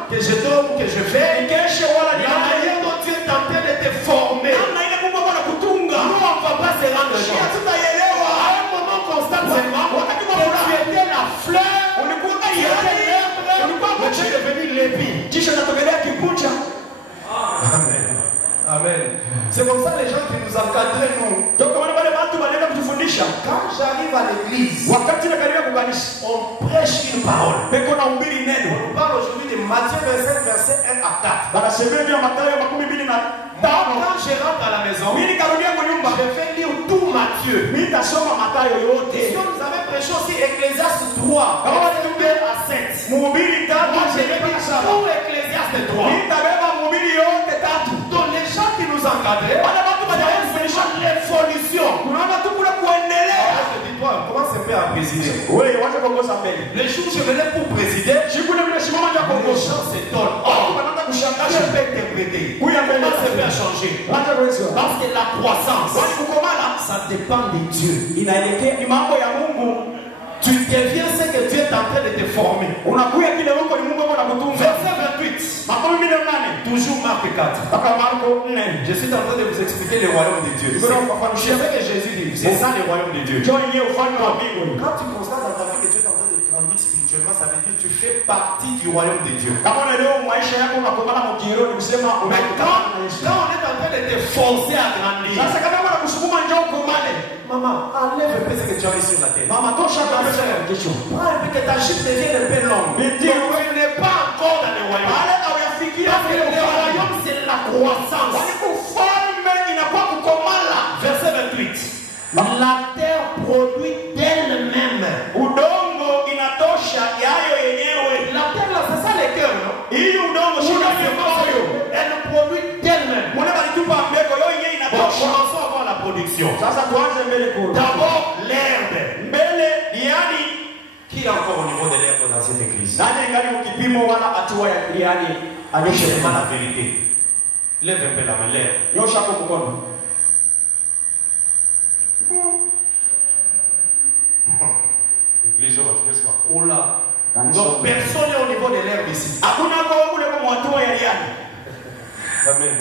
que je dors, que je fais, la manière dont tu es en train de te former. Nous, on ne va pas se rendre compte. À un moment constant seulement, tu étais la fleur, tu étais l'herbe, mais tu es devenu l'épi. Amen. Amen. C'est comme ça les gens qui nous encadraient, nous. Quand j'arrive à l'église, on prêche une parole. On parle aujourd'hui de Matthieu 25, verset 1 à 4. Quand je rentre à la maison, je vais lire tout Matthieu. Si on nous avait prêché aussi Ecclésiaste 3, verset 2 à 7. Moi je vais lire tout Ecclésiaste 3. Donc les gens qui nous encadraient, c'est une révolution. Comment se fait à présider? Les jours où je venais pour présider, les gens s'étonnent. Oh, je peux interpréter. Comment se fait à changer? Parce que la croissance, ça dépend de Dieu. Tu deviens ce que Dieu est en train de te former. Verset 28. Toujours Marc 4. Je suis en train de vous expliquer le royaume de Dieu. C'est ce que Jésus dit. C'est ça le royaume de Dieu. Quand tu constates dans ta vie que Dieu est en train de grandir spirituellement, ça veut dire que tu fais partie du royaume de Dieu. Mais quand on est en train de te forcer à grandir, Maman, enlève un peu ce que tu as mis sur la tête. Maman, toi, chaque fois, c'est quelque chose. Prends un peu que ta chute devienne un peu longue. Mais dis, donc, tu n'es pas encore dans le royaume. Parce que le royaume, c'est la croissance. Verset 28. La terre produit d'elle-même. Udongo inatosha yayo yenyewe. La terre là, c'est ça les cœurs, non? Hii udongo elle produit d'elle-même. Mwana balitupa mbeko yo yenyewe inatosha. Commençons à voir la production. Sasa tuanze mbele kule. D'abord l'herbe. Mbele yani qui est encore au niveau de l'herbe dans cette église? Nani ngali mkipimo wala hatua ya yani Anachema la vérité. Lève un peu la main, lève. Nyosha kwa mkono. L'église va oh là. Donc personne n'est au niveau de l'herbe ici. Hakuna kwa kule kwa hatua ya yani. Amen.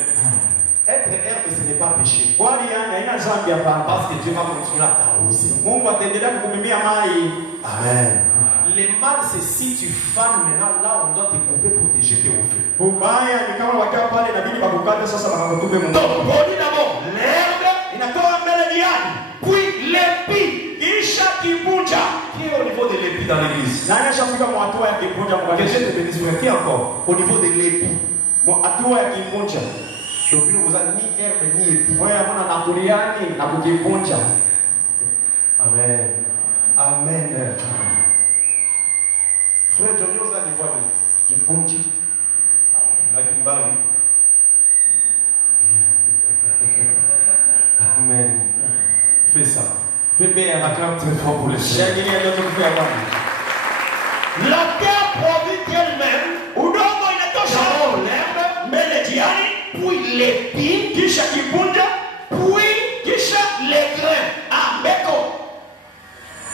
Être herbe, ce n'est pas péché. Kwani yani haina dhambi hapa. Parce que Dieu va continuer à t'arroser. Mungu ataendelea kukumimia mai. Amen. Le mal, c'est si tu fanes maintenant, là on doit te couper pour te jeter au feu. Ubaya ni kama wakiwa pale inabidi bakukate sasa bakakutupe Mungu. Donc produit d'abord l'herbe, inatoa mbele yani, puis l'épi, kisha kibunja. Qui est au niveau de l'épi dans l'église? Nani ashafika mwa hatua ya kibunja Que Dieu te bénisse. Qui encore? Au niveau de l'épi. Mwa hatua ya kibunja. Donc vous avez ni herbe ni épi. Wewe hamna na kuliani na kukibunja. Amen. Amen. Frère Johnny, vous allez voir Kibunji. Amen. Fais ça. Bébé, acclame très fort pour le Seigneur. La terre produit elle-même. Udongo inatosha l'herbe, mbele jiani, puis l'épi, kisha kibunja, puis kisha les grains. mbeko.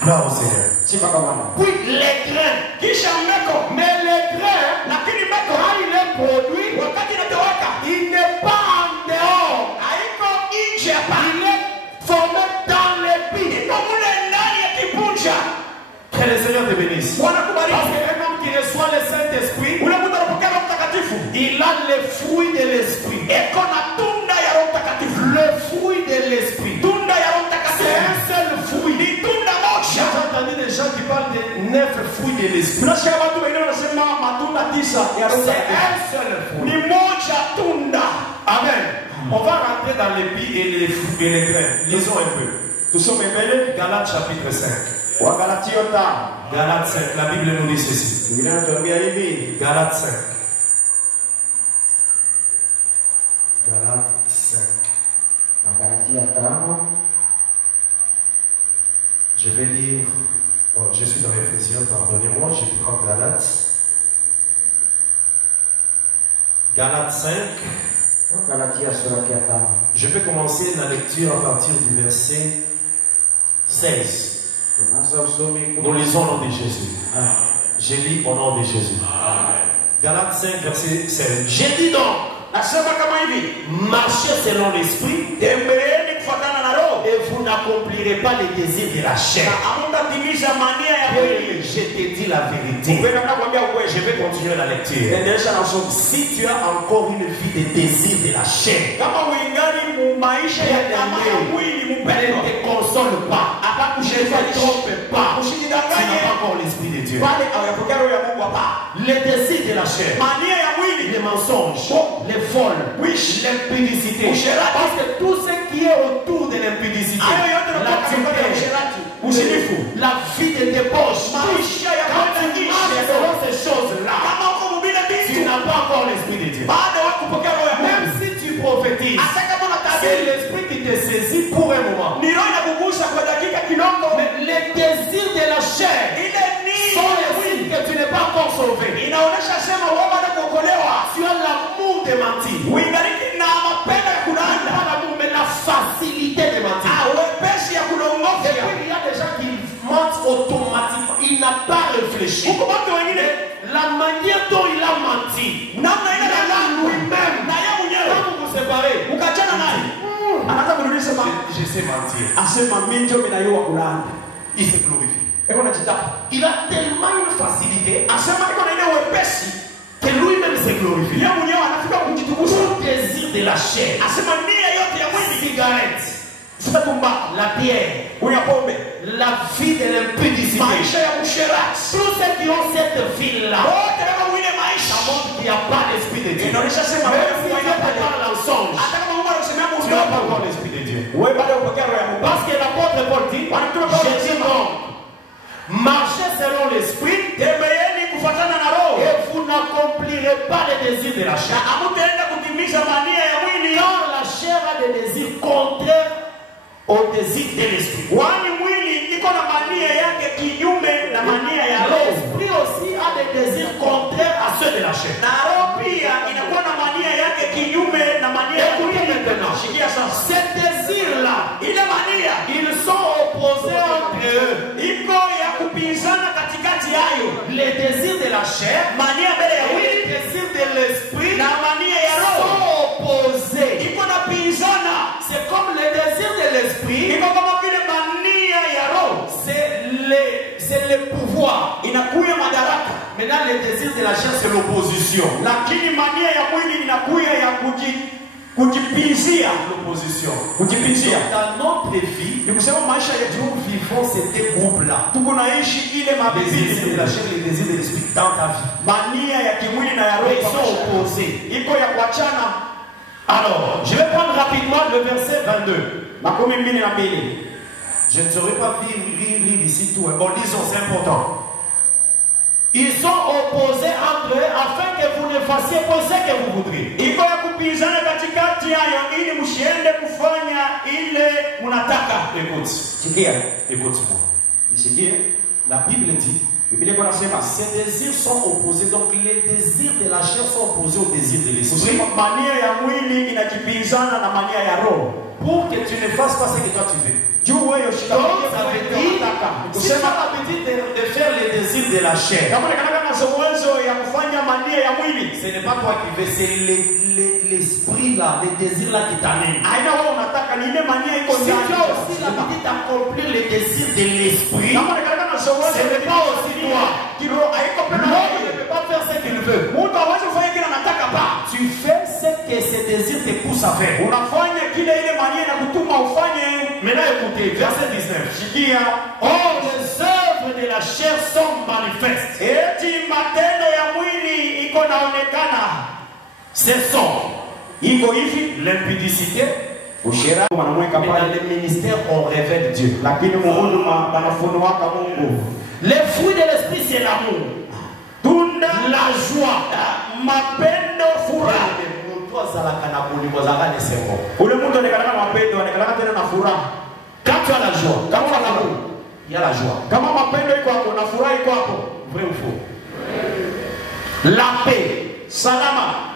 Gloire au Seigneur. Puis les grains. Kisha mbeko. Mais les grains, Lakini mbeko quand il est produit, wakati inatoweka, il n'est pas en dehors. haiko nje hapa. Il est formé dans l'épi. Iko mule ndani ya kibunja. Que le Seigneur te bénisse. Bwana kubariki. Parce qu'un homme qui reçoit le Saint-Esprit, Ule mtu anapokea Roho Mtakatifu, il a les fruits de l'Esprit. eko na tunda ya Roho Mtakatifu. Le fruit de l'Esprit. Tunda ya Roho C'est un Mtakatifu seul fruit. ni tunda moja. J'ai entendu des gens qui parlent de 9 fruits de l'Esprit. Tunasikia watu wengine wanasema matunda 9 ya Roho C'est Mtakatifu. un seul fruit. Ni moja tunda. Amen. On va rentrer dans l'épi et les grains. Lisons un peu. Tusome mbele Galates chapitre 5. Wagalatio 5. Galates 5. La Bible nous dit ceci. Biblia inatuambia hivi. Galates 5. Galates 5. Wagalatia 5. Je vais lire. Oh, je suis dans Ephésiens, pardonnez-moi, je prends Galates. Galates 5. Wagalatia sura ya 5. Je vais commencer la lecture à partir du verset 16. Nous lisons au nom de Jésus. Je lis au nom de Jésus. Galates 5, verset 16. J'ai dit donc, Nasema kama hivi, marchez selon l'esprit tembeeni kufuatana na Roho et vous n'accomplirez pas les désirs de la chair. na hamtatimiza mania ya mwili. Je te dis la vérité. Upenda nakwambia ukweli. Je vais continuer la lecture. Endelesha na somo. Si tu as encore une vie de désir de la chair, Kama uingali mu maisha ya tamaa ya mwili ne mpendwa, te console pas. Ne atakushirikisha te trompe pas. Tu n'as Usijidanganye pas encore l'esprit de Dieu. pale hawajapokea Roho ya Mungu hapa. Les désirs de la chair, Mania ya mwili, les mensonges, les vols, l'impudicité. Usherati. Parce que tout ce qui est autour de l'impudicité, hayo yote la yanatoka katika usherati, uzinifu, la vie de débauche, maisha ya quand tu kutenganisha. marches selon ces choses-là, Kama uko mubile tu vitu, n'as pas encore l'esprit de Dieu. baada ya kupokea Roho ya Même Mungu, si tu prophétises, hata kama c'est unatabiri, l'esprit qui te saisit pour un moment. ni Roho inakugusa kwa dakika kidogo. Mais les désirs de la chair Ile ni sont les signes que tu n'es pas encore sauvé. inaonesha sema wewe bado kuokolewa, Tu as l'amour de mentir. uingaliki na mapenda ya kulanda, Pas l'amour, mais la facilité de mentir. wepesi ya Et kulongofya. puis il y a des gens qui mentent automatiquement. Il n'a pas réfléchi. Huko watu wengine La manière dont il a menti, namna ile il a lui-même. na yeye mwenyewe Quand vous vous séparez, ukachana naye, anaanza kurudi sema je sais mentir. asema mimi ndio ninayua kulanda. Il se glorifie. Eko najitaka. Il a tellement une facilité Asema iko na ile wepesi, que lui-même se glorifie. yeye mwenyewe anafika kujitukuza. Tout désir de la chair, Asema nia yote ya mwili, cigarette, la pierre, la vie de l'impudicité. Tous ceux qui ont cette vie-là, ça montre qu'il n'y a pas l'esprit de Dieu. Même si tu parles en songe, tu n'as pas encore l'esprit de Dieu. Parce que l'apôtre Paul dit, je dis donc, marchez selon l'esprit et vous n'accomplirez pas les désirs de la chair. Car la chair a des désirs contraires au désir de l'esprit. L'esprit aussi a des désirs contraires à ceux de la chair. Écoutez maintenant, ces désirs-là, ils sont opposés entre eux. Les désirs de la chair et les désirs de l'esprit sont opposés. C'est comme le désir de l'esprit, c'est le pouvoir. Maintenant, le désir de la chair, c'est l'opposition. L'opposition. Dans notre vie, nous vivons ces deux groupes-là. Les désirs de la chair et les désirs de l'esprit dans ta vie. Ils sont opposés. Alors, je vais prendre rapidement le verset 22. Je ne saurais pas lire ici tout. Bon, disons, c'est important. Ils sont opposés entre eux afin que vous ne fassiez pas ce que vous voudriez. Écoute-moi. La Bible dit, ces désirs sont opposés, donc les désirs de la chair sont opposés aux désirs de l'esprit. Pour que tu ne fasses pas ce que toi tu veux. Donc ça veut dire, si tu as l'habitude de faire les désirs de la chair, ce n'est pas toi qui veux, c'est l'esprit là, les désirs là qui t'amènent. Si tu as aussi l'habitude d'accomplir les désirs de l'esprit, ce n'est pas aussi toi. L'homme ne peut pas faire ce qu'il veut. Tu fais ce que ces désirs te poussent à faire. Maintenant écoutez, verset 19. Or les œuvres de la chair sont manifestes. Ce sont l'impudicité. Mais dans les ministères, on révèle Dieu. Les fruits de l'esprit, c'est l'amour, la joie, quand tu as la joie, quand tu as l'amour, il y a la joie. Vrai ou faux? La paix, salama.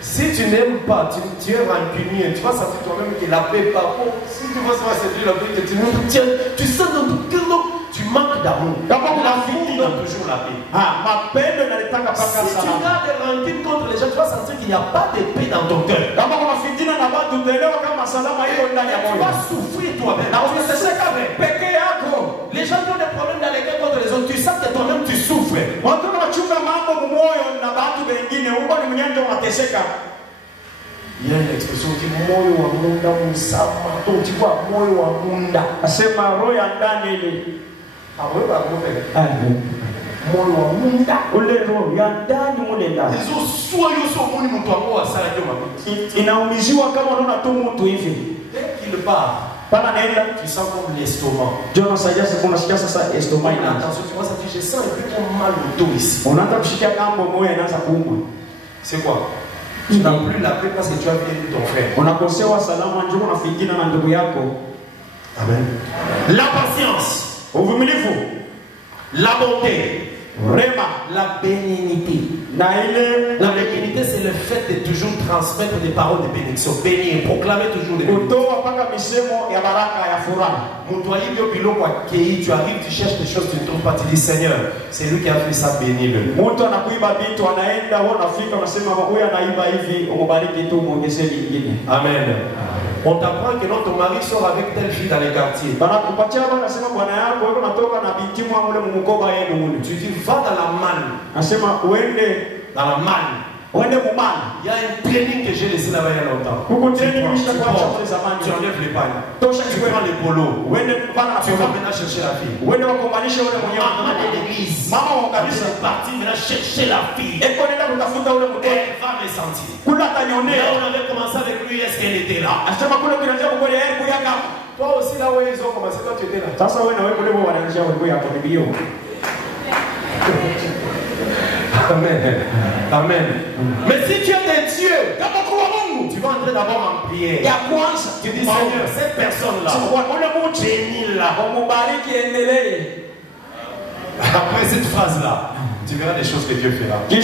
Si tu n'aimes pas, tu es rancunier, tu vas sentir toi-même que la paix pas bon. Si tu vas savoir cette la paix que tu sens dans ton cœur, tu manques d'amour. L'amour donne toujours la paix. Si tu gardes des rancunes contre les gens, tu vas sentir qu'il n'y a pas de paix dans ton cœur. Tu vas souffrir toi-même. Les gens qui ont des problèmes dans les cœurs contre les autres, tu sens que toi-même tu souffres. Il y a une expression qui dit moyo wa munda musama. Donc tu vois moyo wa munda. Asema roho ya ndani ile. Moyo wa munda. Ule roho ya ndani mule ndani. Hizo sio yoso muni mtu wangu asala kwa mabiki. Inaumiziwa kama unaona tu mtu hivi. Dès qu'il part, tu sens comme l'estomac. Attention, tu vois ça, je sens un peu mal au dos ici. C'est quoi? Tu n'as plus la paix parce que tu as bien ton frère. Amen. La patience, la bonté, la bénignité. La bénignité, c'est le fait de toujours transmettre des paroles de bénédiction, bénir, proclamer toujours des bénédictions. Tu arrives, tu cherches des choses, tu ne trouves pas, tu dis Seigneur, c'est lui qui a fait ça, bénis-le. Amen. On t'apprend que ton mari sort avec telle fille dans les quartiers. Tu dis va dans la manne. Dans la manne. Uende mumana. Il y a un training que j'ai laissé là-bas il y a longtemps. Huko training Tu tu enlèves les pagnes. Tosha Tu prends les polos. Uende pana na Tu vas maintenant chercher la fille. Uende wakombanisha ule mwenyewe. Maman de l'église. Mama wa Elle kanisa. est partie maintenant chercher la fille. Eko nenda kutafuta ule mtoto. Elle va me sentir. Kula Là, atanionea. on avait commencé avec lui, est-ce qu'elle était là? Asema kule kinaanza kukwenda yeye kuyaka. Toi aussi, là où ils ont commencé, toi tu étais là. Sasa wewe na wewe kule wanaanzia wewe yako Biblia. Amen. Amen. Mais si tu es de Dieu, tu vas entrer d'abord en prière. Tu dis Seigneur, cette personne-là, bénis-la. Après cette phrase-là, tu verras des choses que Dieu fera. C'est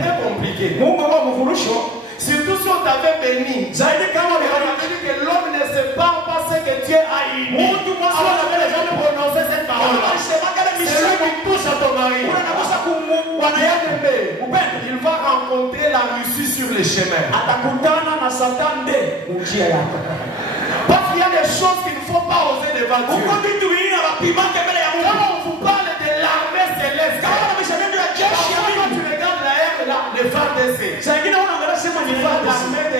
très compliqué. Surtout si on t'avait béni. On avait dit que l'homme ne sait pas ce que Dieu a uni. Alors on avait déjà prononcé cette parole-là. C'est lui qui touche à ton mari. Il va rencontrer la Russie sur les chemins. Parce qu'il y a des choses qu'il ne faut pas oser devant Dieu. Quand on vous parle de l'armée céleste, quand tu regardes la R, le FARDC,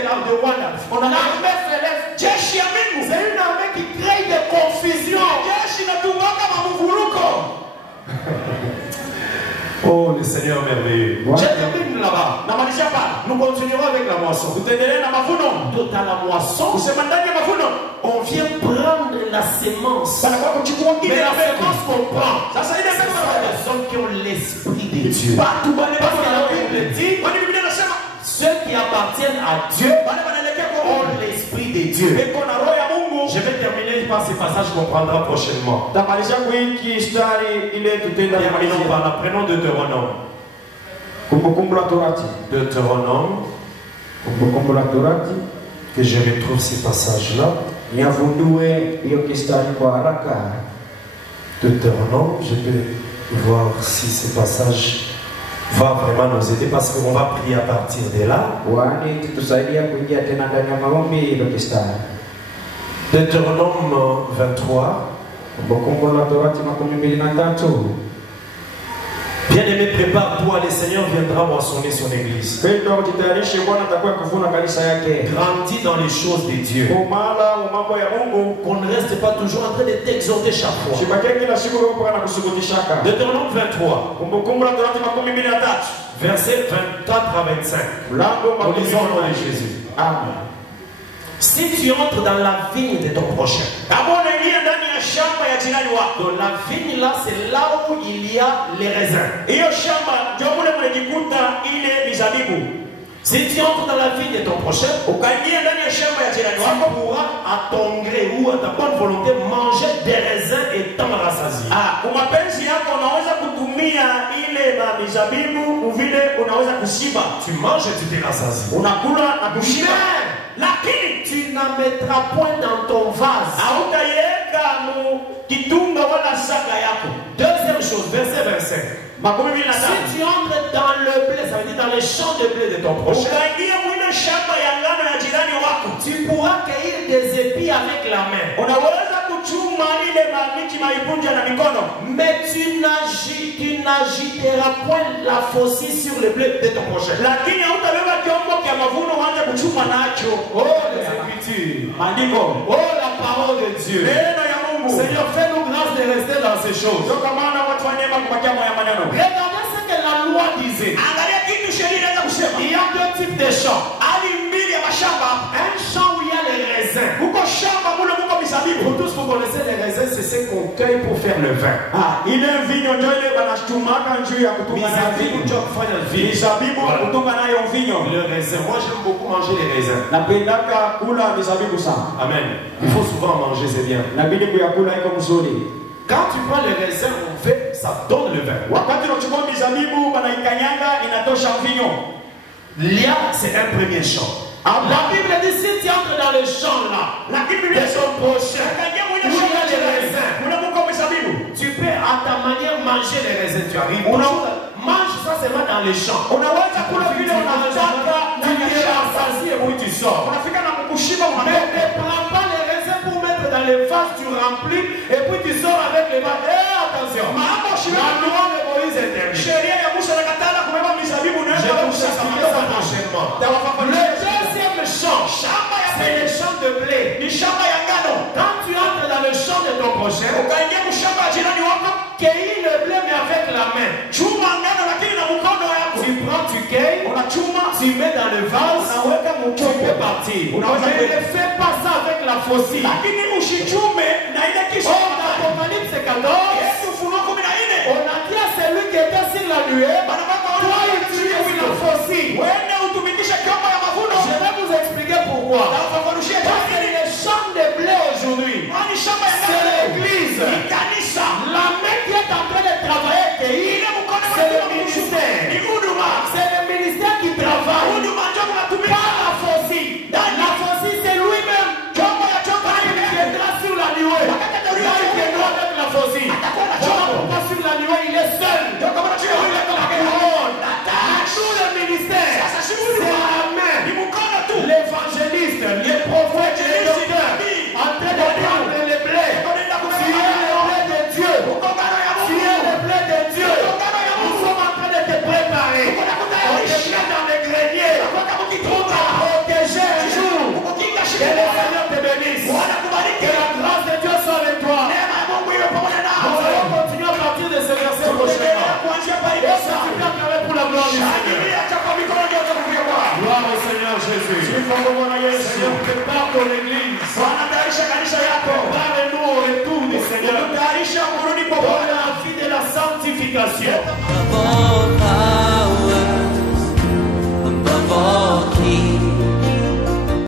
l'armée de Rwanda, l'armée céleste, c'est une armée qui crée des confusions. Oh, le Seigneur merveilleux. Je termine là-bas. Nous continuerons avec la moisson. Tout à la moisson, on vient prendre la sémence. Mais la sémence qu'on prend, ce sont les hommes qui ont l'esprit de Dieu. Parce que la Bible dit, ceux qui appartiennent à Dieu ont l'esprit de Dieu. Je vais terminer par ces passages qu'on prendra prochainement. Terminons par la prénom de Deutéronome. Deutéronome. Que je retrouve ces passages-là. Deutéronome, je peux voir si ces passages va vraiment nous aider parce qu'on va prier à partir de là. Deutéronome 23. Bien-aimé, prépare-toi, le Seigneur viendra moissonner son église. Grandis dans les choses de Dieu. Qu'on ne reste pas toujours en train de t'exhorter chaque fois. Deutéronome 23. Versets 24 à 25. Nous lisons au nom de Jésus. Amen. Si tu entres dans la vigne de ton prochain, dans la vigne là, c'est là où il y a les raisins. Si tu entres dans la vigne de ton prochain, tu pourras à ton gré ou à ta bonne volonté manger des raisins et t'en rassasier. Tu manges et tu te rassasies. Mais tu n'en mettras point dans ton vase. Deuxième chose, verset 25. Si tu entres dans le blé, ça veut dire dans les champs de blé de ton prochain, tu pourras cueillir des épis avec la main. Mais tu n'agiteras point la faucille sur le blé de ton prochain. Oh l'écriture. Oh la parole de Dieu. Seigneur, fais-nous grâce de rester dans ces choses. Regardez ce que la loi disait. Il y a deux types de champs. Un champ où il y a les raisins. Pour tous, vous connaissez les raisins, c'est ce qu'on cueille pour faire le vin. Le raisin, moi j'aime beaucoup manger les raisins. Amen. Il faut souvent manger, c'est bien. Quand tu prends les raisins, on fait, ça donne le vin. Là, c'est un premier champ. La Bible dit si tu entres dans le champ là, de son prochain, où il y a les raisins, tu peux à ta manière manger les raisins. Tu arrives, mange ça seulement dans les champs. Tu t'es rassasié et puis tu sors. Mais ne prends pas les raisins pour mettre dans les vases, tu remplis et puis tu sors avec les vases. Attention, la loi de Moïse est terminée. Je vais Le deuxième champ, c'est le champ de blé. Quand tu entres dans le champ de ton prochain, cueillis le blé mais avec la main. Tu prends, tu cueilles, tu mets dans le vase, tu peux partir. Mais ne fais pas ça avec la faucille. Dans Apocalypse 14, on a dit à celui qui était sur la nuée, toi utilise la faucille. Je vais vous expliquer pourquoi. Parce que les champs de blé aujourd'hui, c'est l'église. La main qui est en train de travailler, c'est le ministère. C'est le ministère qui travaille. Pas la faucille. La faucille, c'est lui-même. Quand il viendra sur la nuée, là il viendra avec la faucille. Pourquoi sur la nuée, il est seul. Nous, le ministère, c'est la main. L'évangéliste, les prophètes, les docteurs, en train de prendre le blé. Tu es le blé de Dieu. Tu es le blé de Dieu. Nous sommes en train de te préparer. On te met dans les greniers pour te protéger un jour. Que le Seigneur te bénisse. Que la grâce de Dieu soit avec toi. Nous allons continuer à partir de ce verset prochainement. Pour la gloire du Seigneur. Gloire au Seigneur Jésus. Seigneur, prépare ton église. Prépare-nous au retour du Seigneur. Dans la vie de la sanctification.